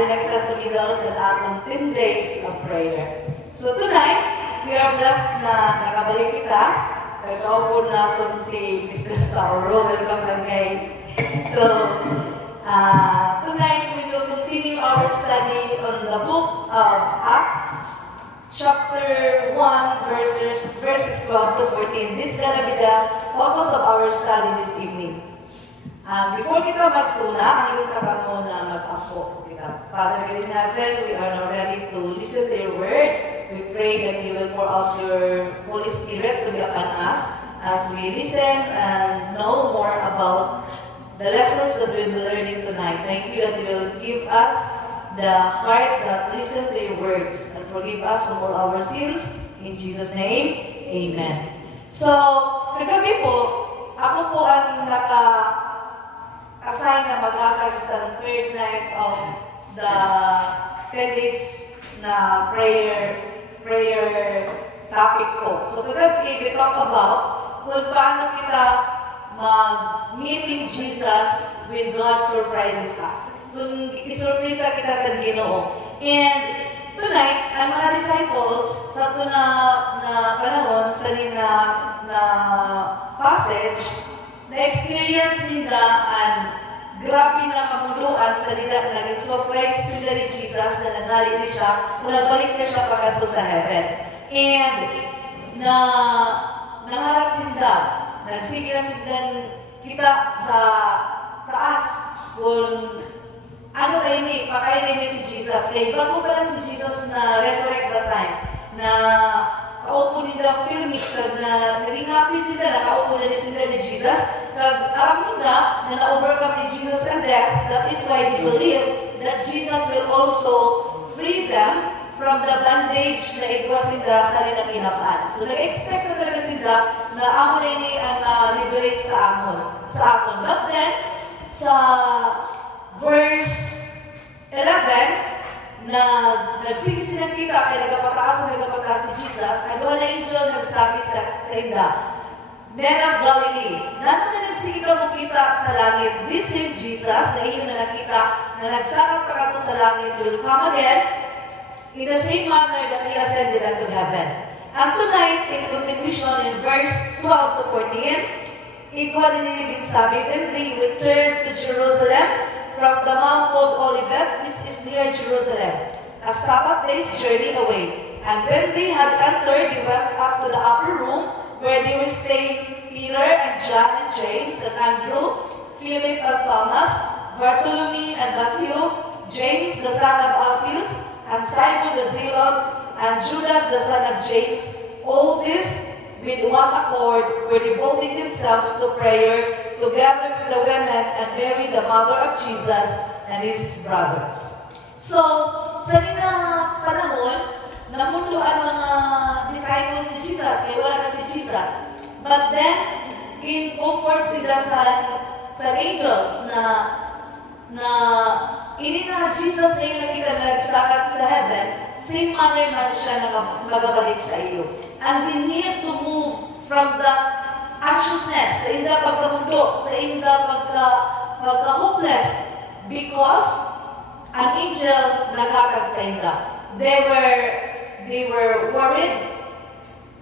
Nari na kita sa middle sa atong 10 days of prayer. So tonight, we are blessed na nakabalik kita. Kagawin natin si Mr. Sauro. Welcome lang kay. So, tonight we will continue our study on the book of Acts, chapter 1, verses 12 to 14. This is gonna be the focus of our study this evening. Before kita magtuna, ang iyong taga muna mag-ako kita. Father God in heaven, we are now ready to listen to your word. We pray that you will pour out your Holy Spirit to be upon us as we listen and know more about the lessons that we will be learning tonight. Thank you that you will give us the heart that listen to your words and forgive us from all our sins. In Jesus' name, amen. So, kagabi po, ako po ang assign na mag-atag sa third night of the 10 days na prayer topic po. So kagabi, we talk about kung paano kita mag-meeting Jesus when God surprises us. Kung isurpresa kita sa Ginoo. And tonight, ang mga disciples sa ito na panahon, sa na passage, na-experience nila ang grabe na kamuluan sa nila, nag-surprise sila ni Jesus na nangali niya siya, kung nagbalik niya siya pagkato sa heaven. And nangarat sila, nagsige na sila kita sa taas kung ano kayo ni, pakainin niya si Jesus. Kaya bago pa lang si Jesus na resurrect that time, na kaupo nila pirmis, na naging happy sila, nakaupo na sila ni Jesus, alam nila na na-overcome ni Jesus and death. That is why they believe that Jesus will also free them from the bondage na igwas sila sa nilang kinapaan. So nag-expect na talaga sila na amo na ini ang liberate sa aton. But then, sa verse 11, na nagsige silang kita kaya nagpataas si Jesus, ang wala angel nagsabi sa ila, Men of Galilee, nanon na nagsige ka mo kita sa langit, this same Jesus na iyo na nakita na nagsakap pa kato sa langit will come again in the same manner that He ascended unto heaven. And tonight, in continuation in verse 12 to 14, ikaw din ibig sabi, and they returned to Jerusalem from the Mount called Olivet, which is near Jerusalem, a Sabbath day's journey away. And when they had entered, they went up to the upper room, where they were staying, Peter and John and James and Andrew, Philip and Thomas, Bartholomew and Matthew, James the son of Alphaeus, and Simon the Zealot, and Judas the son of James. All this with one accord were devoting themselves to prayer, together with the women and Mary, the mother of Jesus, and his brothers. So, sa panahon, namunduan mga disciples si Jesus, kaya wala na si Jesus. But then, in comfort sila sa angels na ini na Jesus na yung nakita na nagsakat sa heaven, same manner man siya magabalik sa iyo. And they need to move from the anxiousness, sa inda pagkamundo, sa inda pagka-hopeless, because an angel naghatag sa inda. They were worried.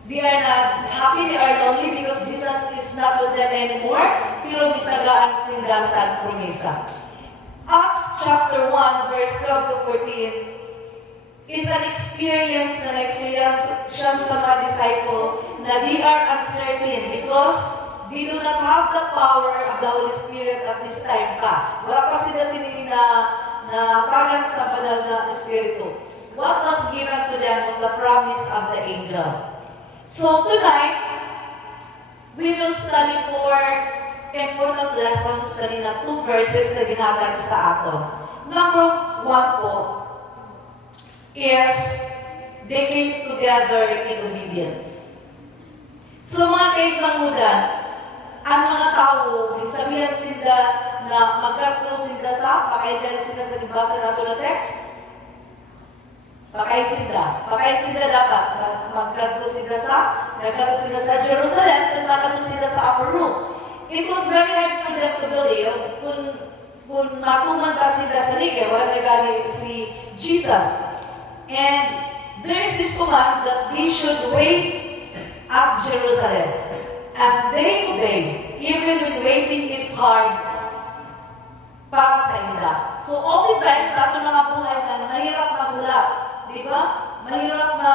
They are not happy, they are lonely because Jesus is not with them anymore. Pero mitagaan sila sa promesa. Acts chapter 1, verse 12 to 14 is an experience siya sa mga disciple na they are uncertain because they do not have the power of the Holy Spirit at this time pa. Wala pa sila na tagan sa banal na Espiritu. What was given to them was the promise of the angel. So tonight, we will study 4 important lessons na 2 verses na ginatag sa aton. Number 1 po is they came together in obedience. So mga kaigbangudan, ang mga tao, sabihan sila na magkatlo sila sa, pakailan sila sa dibasa nato na text, Pakain sila dapat. Magkatlo sila sa Jerusalem, nagkatlo sila sa upper room. It was very hard for them to believe kung kung matuman ba sila sa Rike, wala nagani si Jesus. And there is this command that they should wait at Jerusalem. And they obey, even when waiting is hard para sa ila. So oftentimes, sa ating mga buhay na mahirap magulat. Di ba? Mahirap na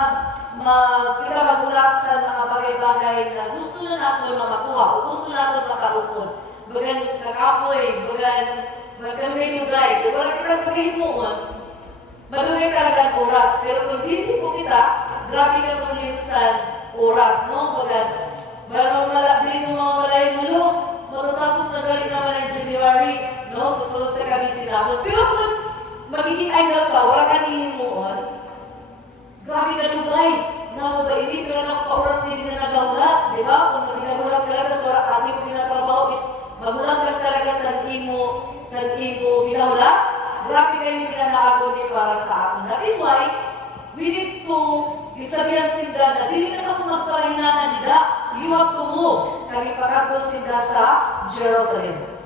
kita magulat sa mga bagay-bagay na gusto na natin makakuha o gusto natin makaupod. Bagan kakapoy, bagan magkanugay-nugay. Wala kita paghimuon, madugay talaga ang oras. Pero kung busy po kita, grabe ka ulit sa oras, no? Bagan, bilin mo mamalay mo, matatapos na galing naman ang January, no? So, sa kami sinabot. Pero kung magiging idol ka, wala ka nihimuon, grabe ka lugay. Nababairi, pero nakapa-oras din na nagawla, di ba? Kung ginagawa talaga sa ating pinatrabaho is magulang lang talaga sa imo ginawla, grabe kayo ginanaago ni para sa akin. That is why, we need to, yung sabihan sinda na, dili na ako magparahinganan nila, you have to move. Kaya ipakato sinda sa Jerusalem.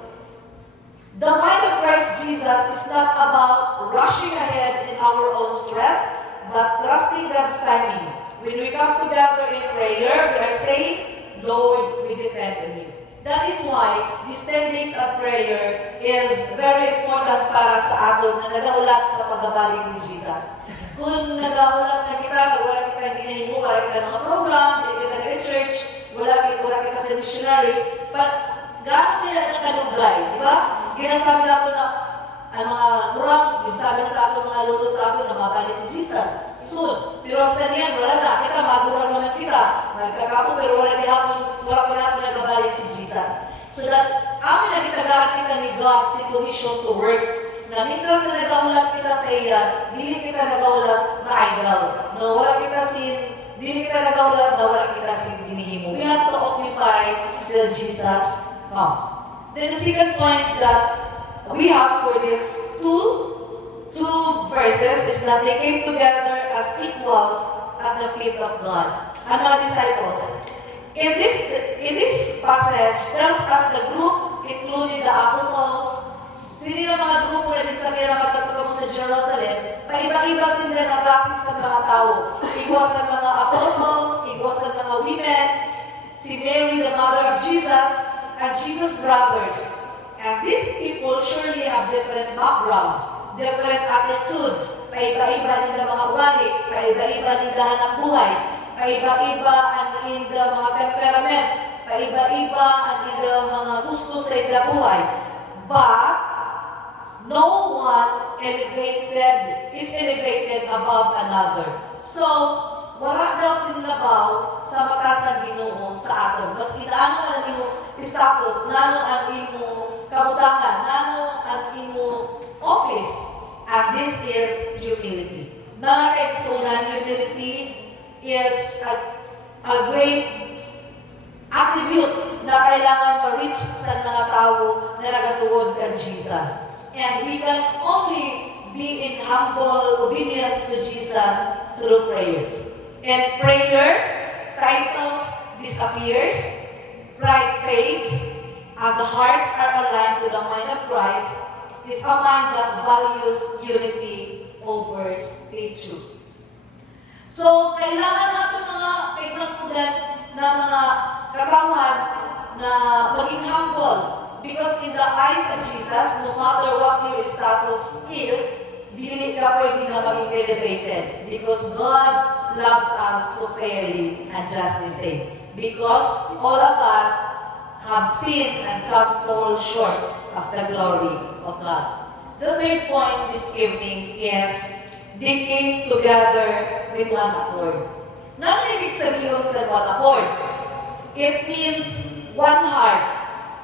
The mind of Christ Jesus is not about rushing ahead in our own strength, but trusting God's timing. When we come together in prayer, we are saying, Lord, we depend on you. That is why these 10 days of prayer is very important para sa atin na nagaulat sa pagkabaling ni Jesus. Kung nagaulat na kita, wala kita ginahingo, wala kita mga program, hindi kita nag-church, wala kita sa missionary, but gano'n nila ng kanugay, di ba? Ginasabi natin na ang mga kurang, ginasabi sa atin mga lolo sa atin na mabali si Jesus. Soon. Pero sa niyan, wala na. Kita, magurang naman kita. Magkakapo, pero wala pinapon nagabali si Jesus. So that, amin na kitagahan kita ni God si commission to work. Na mintas na nagaulat kita sa iya, dili kita nagaulat na idol. No, dili kita nagaulat na wala kita si dinihimo. We have to occupy till Jesus comes. Then the second point that we have for these two verses is that they came together as equals at the feet of God. And our disciples. In this passage, tells us the group, including the apostles, sila ng mga grupo na isabihin na magkatutong sa Jerusalem, paiba-iba sila na klase sa mga tao. Igwa sa mga apostles, igwa sa mga women, si Mary, the mother of Jesus, and Jesus' brothers. And these people surely have different backgrounds, different attitudes, paiba-iba nila mga ugali, paiba-iba nila hanap buhay, paiba-iba ang nila mga temperament, paiba-iba ang nila mga gusto sa nila buhay. But, no one is elevated above another. So, wala daw sinilabaw sa mata sa Ginoo sa aton. Mas inaano ang imo status, nano ang imo kabutangan, nano ang imo office. And this is humility. Mga kaigsunan, humility is a great attribute na kailangan ma-reach sa mga tao na nagatuod kay Jesus. And we can only be in humble obedience to Jesus through prayers. And prayer, titles disappears, pride fades, and the hearts are aligned to the mind of Christ. Is a mind that values unity over statue. So, kailangan natin mga kaibigan na mga katauhan na maging humble. Because in the eyes of Jesus, no matter what your status is, dili ka pwede na maging elevated. Because God loves us so fairly and just the same. Because all of us have sinned and come fall short of the glory of God. The third point this evening is digging together with one accord. Not ibig sabihin sa one accord. It means one heart,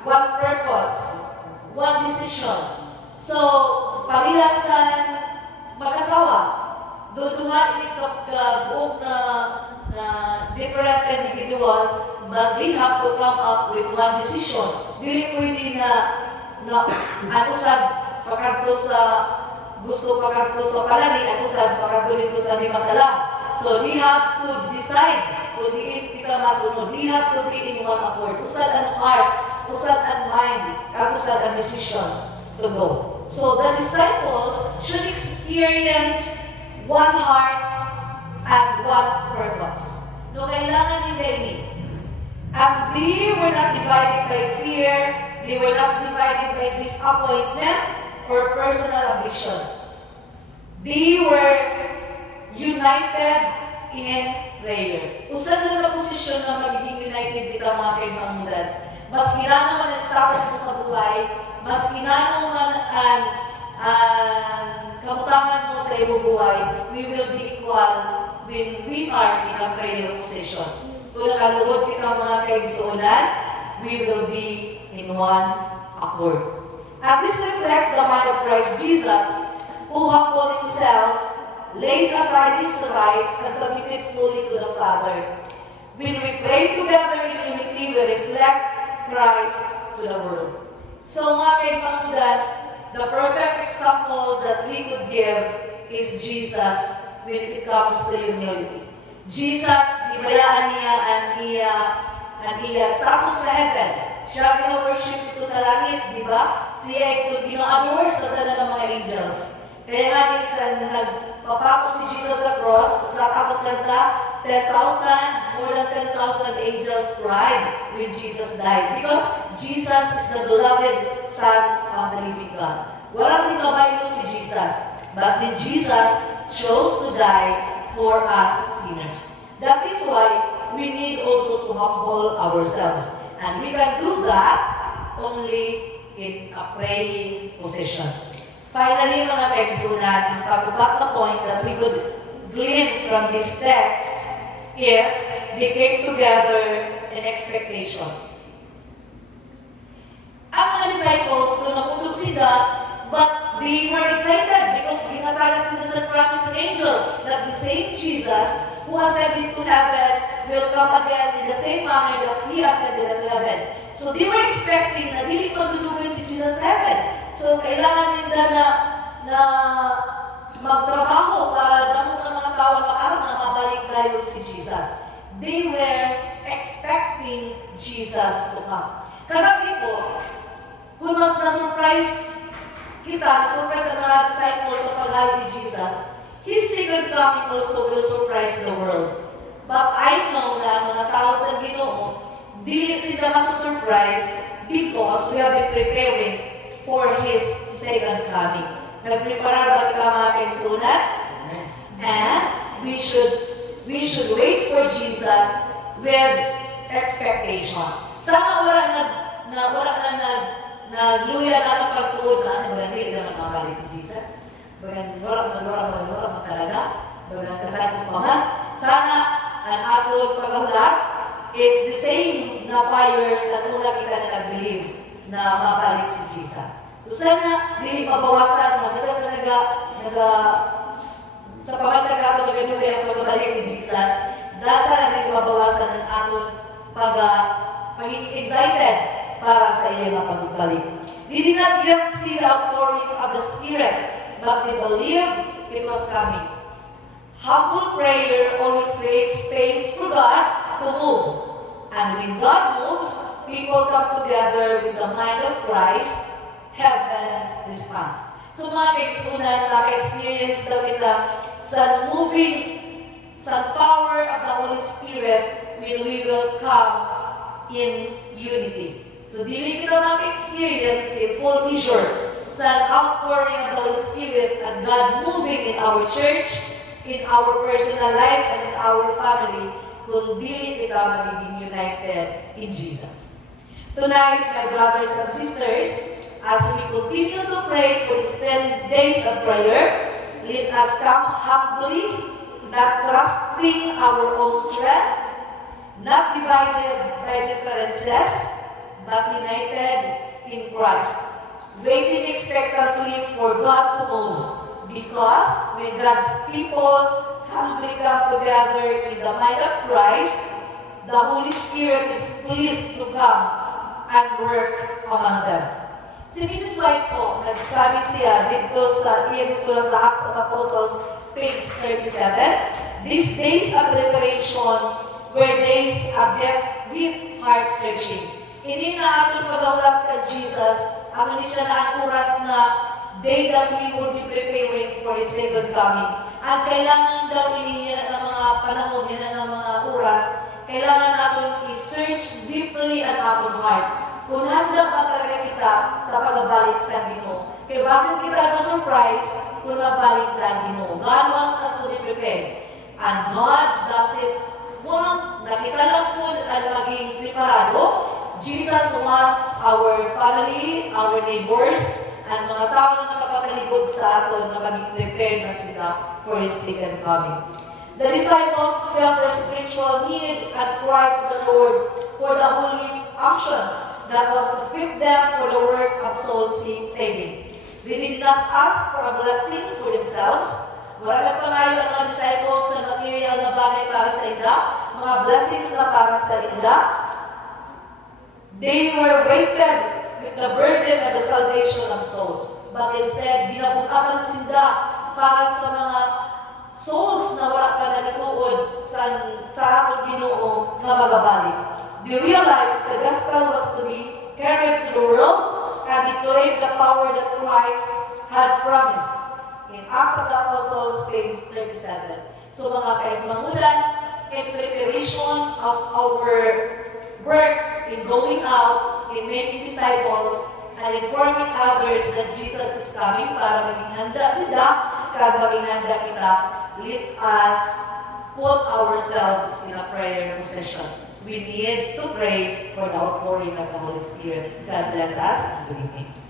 one purpose, one decision. So, parilasan mag-asawa. Duduhan ni buong na different individuals, but they have to come up with one decision. Dili pwede na ano sad pagkanto sa gusto pagkanto sa kalani, ano sad pagkanto dito sa di masala. So they have to decide kung di kita masunod. They have to be in one accord. Usad ang heart, usad ang mind, usad ang decision. to go. So the disciples should experience one heart and one purpose. No, kailangan nila ini. And they were not divided by fear, they were not divided by disappointment or personal ambition. They were united in prayer. Usa na na posisyon na magiging united dito mga kaibigan. Mas ginano man ang status mo sa buhay, mas ginano man ang kamutangan mo sa iyong buhay, we will be equal when we are in a prayer position. Kung nakaluhod kita mga kaigsuunan, we will be in one accord. And this reflects the mind of Christ Jesus, who humbled himself, laid aside his rights, and submitted fully to the Father. When we pray together in unity, we reflect Christ to the world. So mga kaibigan, the perfect example that we could give is Jesus when it comes to humility. Jesus, ibayaan niya ang iya status sa heaven. Siya gina-worship ito sa langit, di ba? Siya ito gina-honor sa tanan ng mga angels. Kaya nga minsan, nagpapako si Jesus sa cross, sa takot kanta, 10,000, more than 10,000 angels cried when Jesus died. Because Jesus is the beloved Son of the living God. Wala si kabayo si Jesus. But when Jesus chose to die for us sinners. That is why we need also to humble ourselves. And we can do that only in a praying position. Finally, mga kaigsunan, ang pagkupat na point that we could glean from this text is they came together in expectation. Ang mga disciples, kung napunod sila, but they were excited because ginatagan sila sa promise ng angel that the same Jesus who ascended to heaven will come again in the same manner that He ascended to heaven. So they were expecting na dili magdulugay si Jesus sa heaven. So kailangan nila na magtrabaho para damo ng mga tao makaroon na mabalik tayo si Jesus. They were expecting Jesus to come. Kagabi po, kung mas na-surprise kita, na-surprise ang mga disciples sa paghali ni Jesus, His second coming also will surprise the world. But I know na ang mga tao sa Ginoo, dili sila masusurprise because we have been preparing for His second coming. Nagprepara ba kita mga kaigsunan? And we should wait for Jesus with expectation. Sana wala nagluya na ng pagtuod na hindi naman mabalik si Jesus. Bagan lora talaga. Bagan kasal pa man. Sana ang ato paghulat is the same na fire sa tula kita na nag-believe na mabalik si Jesus. So sana dili mabawasan na kita sa pamatsyaga ato nagdugay ang pagbalik ni Jesus. Dahil sana dili mabawasan ang aton pagiging excited para sa iyang pagbalik. They did not yet see the outpouring of the Spirit, but they believed it was coming. Humble prayer always creates space for God to move. And when God moves, people come together with the mind of Christ, heaven responds. So mga kaigsunan, naka-experience daw kita sa moving, sa power of the Holy Spirit when we will come in unity. So dili kita maka-experience in full measure sa outpouring of the Holy Spirit and God moving in our church, in our personal life, and in our family, kung dili kita magiging united in Jesus. Tonight, my brothers and sisters, as we continue to pray for these 10 days of prayer, let us come humbly, not trusting our own strength, not divided by differences, but united in Christ, waiting expectantly for God to move. Because when God's people humbly come together in the mind of Christ, the Holy Spirit is pleased to come and work among them. Si Mrs. White po, nagsabi siya dito sa iyang sulat na Acts of Apostles, page 37, these days of preparation were days of deep heart searching. Ini na atong pagawlat ka Jesus, ang siya na ang oras na day that we would be preparing for His second coming. At kailangan daw iniyan ng mga panahon, yan ng mga oras, kailangan natin i-search deeply ang ating heart. Kung handa ba talaga kita sa pagbabalik sa Ginoo. Kaya basin kita na surprise kung nabalik na Ginoo. God wants us to be prepared. And God doesn't want na kita lang po ang maging preparado. Jesus wants our family, our neighbors, and mga tao na nakapatalikod sa atin na maging prepared na sila for His second coming. The disciples felt their spiritual need and cried to the Lord for the holy unction that was to fit them for the work of soul saving. They did not ask for a blessing for themselves. Wala na pa ngayon ang mga disciples na material na bagay para sa ila, mga blessings na para sa ila. They were weighted with the burden of the salvation of souls. But instead, binabutatan sila para sa mga souls na wala pa nagatuod sa atong Ginoo na magabalik. They realized the gospel was to be carried to the world and declared the power that Christ had promised. In Acts of the Apostles, page 37. So mga kahit-mangulan, in preparation of our work in going out, in making disciples, and informing others that Jesus is coming para maging handa sila, kag maging handa kita, let us put ourselves in a prayer position. We need to pray for the outpouring of the Holy Spirit. God bless us and good evening.